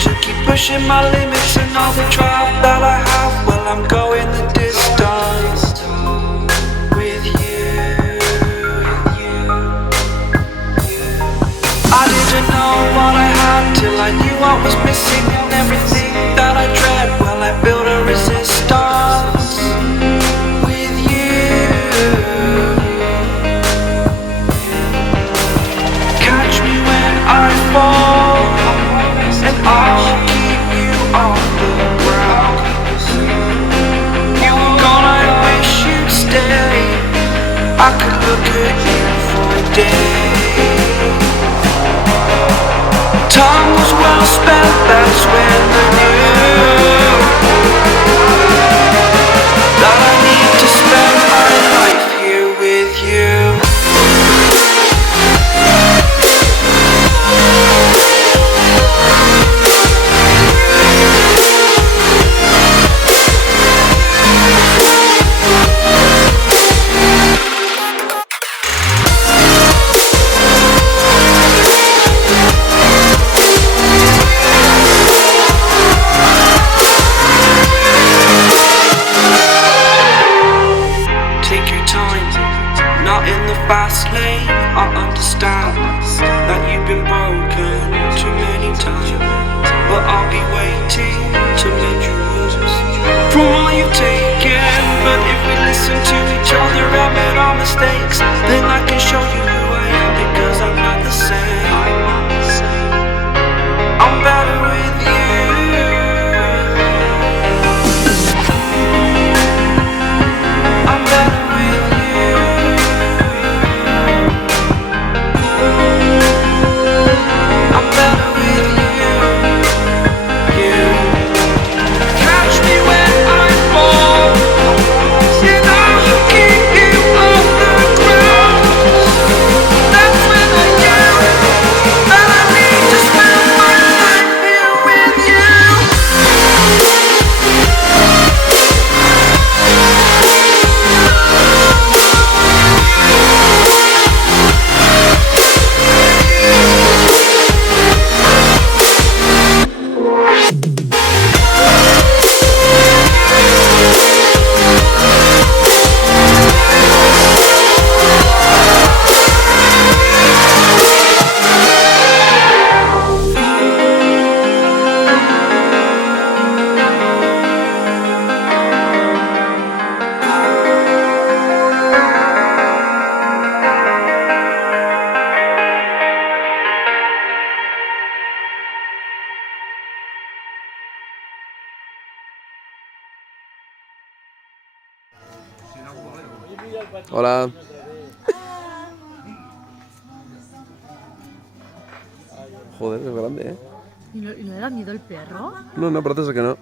to keep pushing my limits and all the drive that I have. Well, I'm going the distance with you. I didn't know what I had till I knew what was missing, and everything that I dread, well, I built a resistance with you. Catch me when I fall, and I'll keep you on the ground. You were gone, I wish you'd stay. I could look at you for a day. Time was well spent, that's when I knew that I need to spend my life here with you. Fast lane, I understand that you've been broken too many times, but I'll be waiting to mend your wounds from all you've taken. But if we listen to each other, admit our mistakes, then I can show you who I am, because I'm not the same. I'm better with you. I'm better with you. I'm better with you, you. Catch me when I fall, and I'll keep you off the ground. That's when I knew that I need to spend my life here with you. Hola. Joder, es grande, ¿eh? ¿Y no le da miedo el perro? No, parece que no.